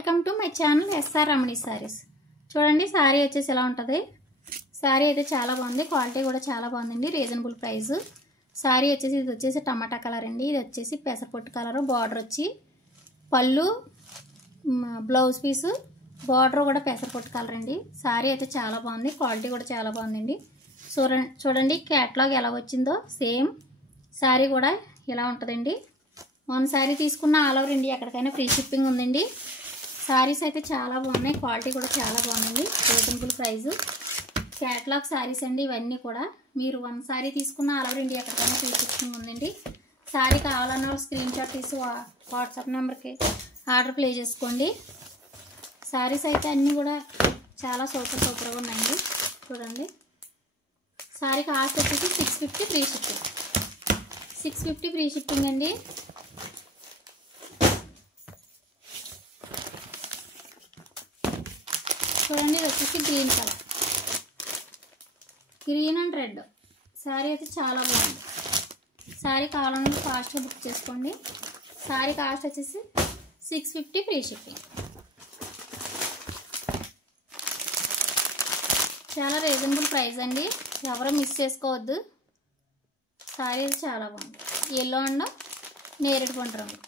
Welcome to my channel SR Ramani saris. చూడండి, సారీ వచ్చేసి ఎలా ఉంటుంది. సారీ అయితే చాలా బాగుంది, క్వాలిటీ కూడా చాలా బాగుందండి, రీజనబుల్ ప్రైస్. సారీ వచ్చేసి ఇది వచ్చేసి టమాటా కలర్ అండి, ఇది వచ్చేసి పెసరపొట్టు కలర్. బార్డర్ వచ్చి పళ్ళు, బ్లౌజ్ పీసు, బార్డర్ కూడా పెసరపొట్టు కలర్ అండి. సారీ అయితే చాలా బాగుంది, క్వాలిటీ కూడా చాలా బాగుందండి. చూడండి క్యాట్లాగ్ ఎలా వచ్చిందో సేమ్ సారీ కూడా ఎలా ఉంటుందండి. వన్ సారీ తీసుకున్న ఆల్ ఓవర్ ఇండియా ఎక్కడికైనా ఫ్రీ షిప్పింగ్ ఉందండి. సారీస్ అయితే చాలా బాగున్నాయి, క్వాలిటీ కూడా చాలా బాగుంది, రీజనబుల్ ప్రైస్. క్యాట్లాగ్ సారీస్ అండి ఇవన్నీ కూడా. మీరు వన్ సారీ తీసుకున్న ఆల్ ఓవర్ ఇండియా ఎక్కడికైనా ఫ్రీ షిప్పింగ్ ఉందండి. సారీ కావాలన్న స్క్రీన్ షాట్ తీసి వాట్సాప్ నెంబర్కి ఆర్డర్ ప్లేస్ చేసుకోండి. సారీస్ అయితే అన్నీ కూడా చాలా సూపర్గా ఉన్నాయండి. చూడండి, సారీ కాస్ట్ వచ్చేసి 650 ఫ్రీ షిప్పింగ్. 650 ఫ్రీ షిప్పింగ్ అండి. చూడండి, ఇది వచ్చేసి green colour, green and red. Sorry అయితే చాలా బాగుంది. సారీ కావాలన్నా ఫాస్ట్గా బుక్ చేసుకోండి. సారీ కాస్ట్ వచ్చేసి 650 ఫ్రీ షిప్పింగ్. చాలా రీజనబుల్ ప్రైస్ అండి, ఎవరు మిస్ చేసుకోవద్దు. సారీ అయితే చాలా బాగుంది, ఎల్లో అండ్ నేరేడు పండు రంగు.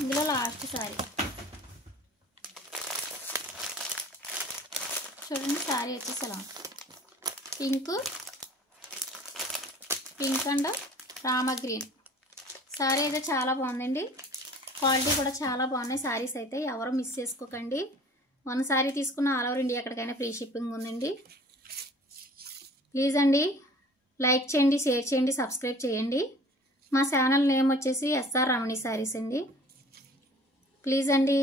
ఇందులో లాస్ట్ సారీ చూడండి. సారీ వచ్చేసి ఎలా pink and Rama green. Sorry అయితే చాలా బాగుందండి, క్వాలిటీ కూడా చాలా బాగున్నాయి. సారీస్ అయితే ఎవరు మిస్ చేసుకోకండి. వన్ సారీ తీసుకున్న ఆల్ ఓవర్ ఇండియా ఎక్కడికైనా ఫ్రీ షిప్పింగ్ ఉందండి. ప్లీజ్ అండి, లైక్ చేయండి, షేర్ చేయండి, సబ్స్క్రైబ్ చేయండి. మా ఛానల్ నేమ్ వచ్చేసి ఎస్ఆర్ రమణి సారీస్ అండి. ప్లీజ్ అండి.